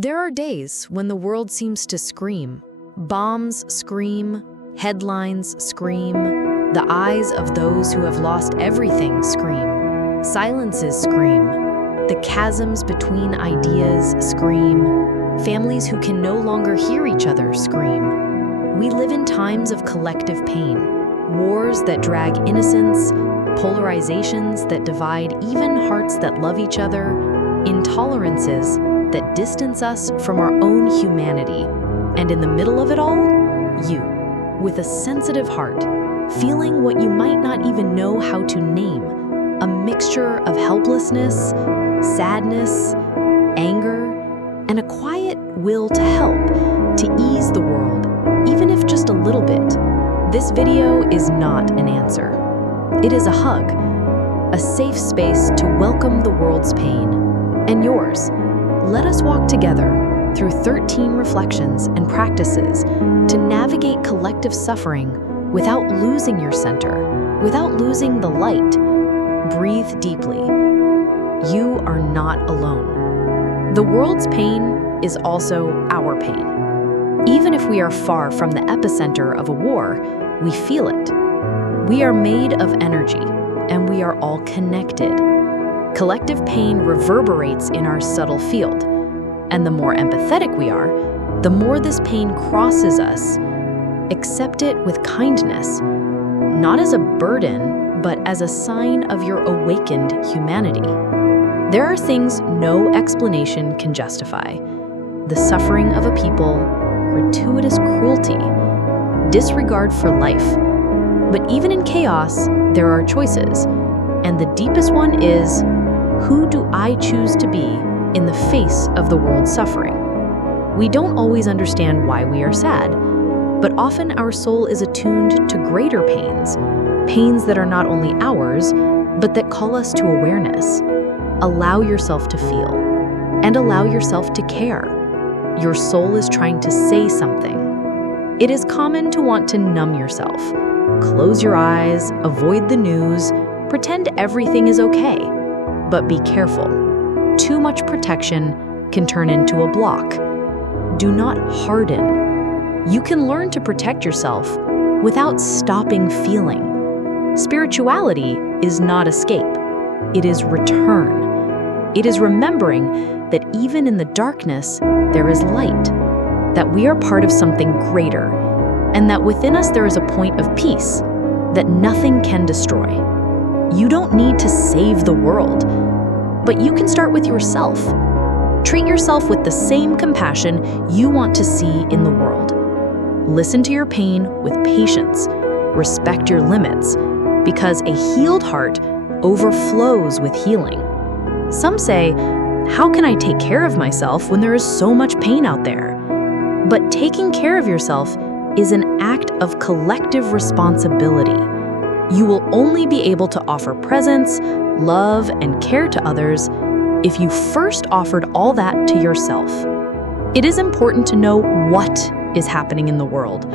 There are days when the world seems to scream. Bombs scream, headlines scream, the eyes of those who have lost everything scream. Silences scream, the chasms between ideas scream, families who can no longer hear each other scream. We live in times of collective pain, wars that drag innocence, polarizations that divide even hearts that love each other, intolerances that distance us from our own humanity. And in the middle of it all, you, with a sensitive heart, feeling what you might not even know how to name, a mixture of helplessness, sadness, anger, and a quiet will to help, to ease the world, even if just a little bit. This video is not an answer. It is a hug, a safe space to welcome the world's pain and yours. Let us walk together through 13 reflections and practices to navigate collective suffering without losing your center, without losing the light. Breathe deeply. You are not alone. The world's pain is also our pain. Even if we are far from the epicenter of a war, we feel it. We are made of energy, and we are all connected. Collective pain reverberates in our subtle field, and the more empathetic we are, the more this pain crosses us. Accept it with kindness, not as a burden, but as a sign of your awakened humanity. There are things no explanation can justify: the suffering of a people, gratuitous cruelty, disregard for life. But even in chaos, there are choices, and the deepest one is, who do I choose to be in the face of the world's suffering? We don't always understand why we are sad, but often our soul is attuned to greater pains, pains that are not only ours, but that call us to awareness. Allow yourself to feel, and allow yourself to care. Your soul is trying to say something. It is common to want to numb yourself. Close your eyes, avoid the news, pretend everything is okay. But be careful. Too much protection can turn into a block. Do not harden. You can learn to protect yourself without stopping feeling. Spirituality is not escape. It is return. It is remembering that even in the darkness, there is light, that we are part of something greater, and that within us there is a point of peace that nothing can destroy. You don't need to save the world, but you can start with yourself. Treat yourself with the same compassion you want to see in the world. Listen to your pain with patience. Respect your limits, because a healed heart overflows with healing. Some say, how can I take care of myself when there is so much pain out there? But taking care of yourself is an act of collective responsibility. You will only be able to offer presence, love, and care to others if you first offered all that to yourself. It is important to know what is happening in the world,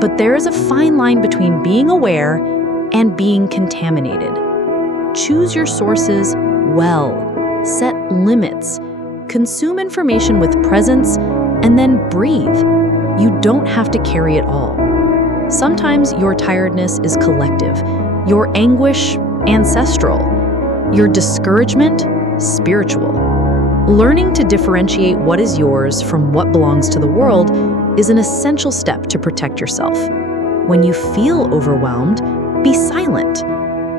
but there is a fine line between being aware and being contaminated. Choose your sources well, set limits, consume information with presence, and then breathe. You don't have to carry it all. Sometimes your tiredness is collective, your anguish ancestral, your discouragement spiritual. Learning to differentiate what is yours from what belongs to the world is an essential step to protect yourself. When you feel overwhelmed, be silent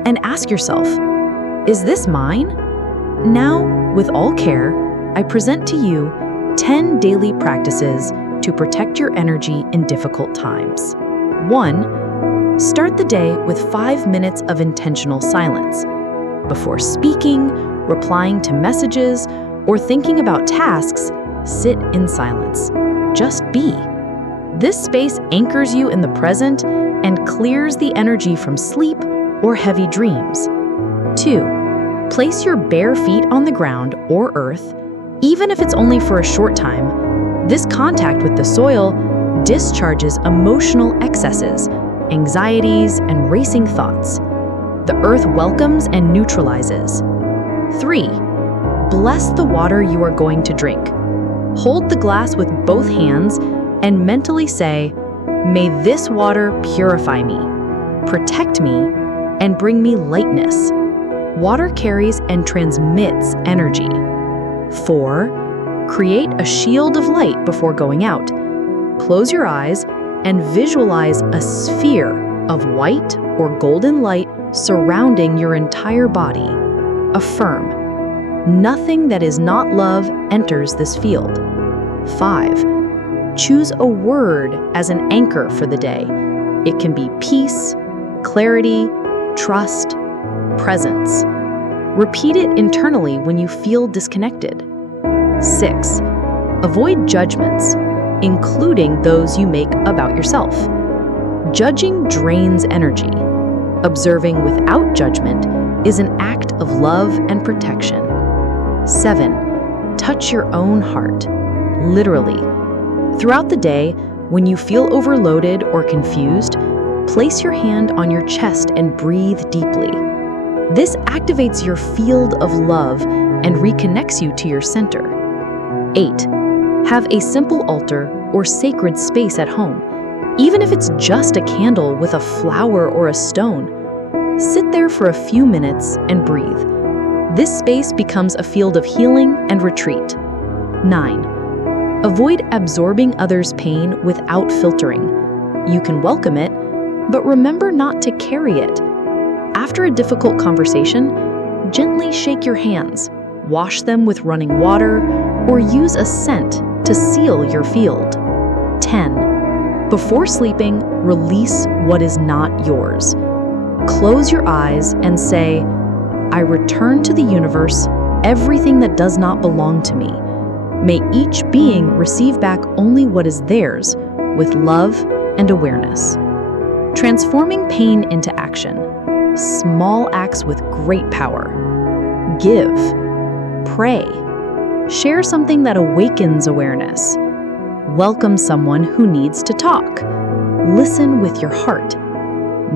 and ask yourself, is this mine? Now, with all care, I present to you 10 daily practices to protect your energy in difficult times. 1. Start the day with 5 minutes of intentional silence. Before speaking, replying to messages, or thinking about tasks, sit in silence. Just be. This space anchors you in the present and clears the energy from sleep or heavy dreams. 2. Place your bare feet on the ground or earth, even if it's only for a short time. This contact with the soil discharges emotional excesses, anxieties, and racing thoughts. The earth welcomes and neutralizes. 3. Bless the water you are going to drink. Hold the glass with both hands and mentally say, "May this water purify me, protect me, and bring me lightness." Water carries and transmits energy. 4. Create a shield of light before going out. Close your eyes and visualize a sphere of white or golden light surrounding your entire body. Affirm, "Nothing that is not love enters this field." 5. Choose a word as an anchor for the day. It can be peace, clarity, trust, presence. Repeat it internally when you feel disconnected. 6. Avoid judgments, including those you make about yourself. Judging drains energy. Observing without judgment is an act of love and protection. 7. Touch your own heart, literally. Throughout the day, when you feel overloaded or confused, place your hand on your chest and breathe deeply. This activates your field of love and reconnects you to your center. 8. Have a simple altar or sacred space at home. Even if it's just a candle with a flower or a stone, sit there for a few minutes and breathe. This space becomes a field of healing and retreat. 9. Avoid absorbing others' pain without filtering. You can welcome it, but remember not to carry it. After a difficult conversation, gently shake your hands, wash them with running water, or use a scent to seal your field. 10. Before sleeping, release what is not yours. Close your eyes and say, "I return to the universe everything that does not belong to me. May each being receive back only what is theirs, with love and awareness." Transforming pain into action. Small acts with great power. Give. Pray. Share something that awakens awareness. Welcome someone who needs to talk. Listen with your heart.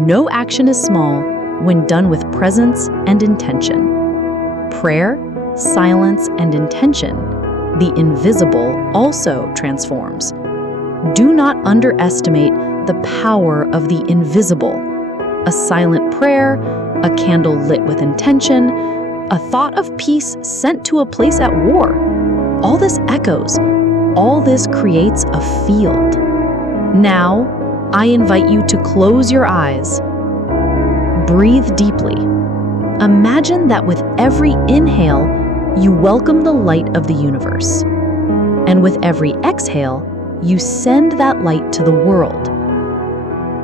No action is small when done with presence and intention. Prayer, silence, and intention, the invisible, also transforms. Do not underestimate the power of the invisible. A silent prayer, a candle lit with intention, a thought of peace sent to a place at war. All this echoes. All this creates a field. Now, I invite you to close your eyes. Breathe deeply. Imagine that with every inhale, you welcome the light of the universe. And with every exhale, you send that light to the world.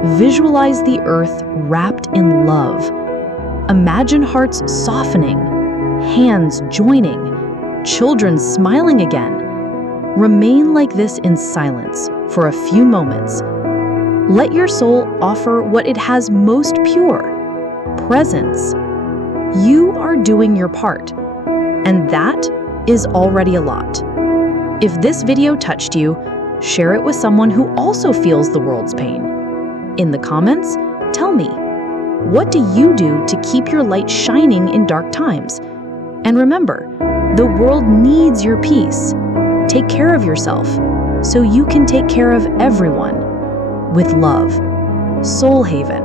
Visualize the earth wrapped in love. Imagine hearts softening, hands joining, children smiling again. Remain like this in silence for a few moments. Let your soul offer what it has most pure, presence. You are doing your part, and that is already a lot. If this video touched you, share it with someone who also feels the world's pain. In the comments, tell me, what do you do to keep your light shining in dark times? And remember, the world needs your peace. Take care of yourself so you can take care of everyone. With love, Soul Haven.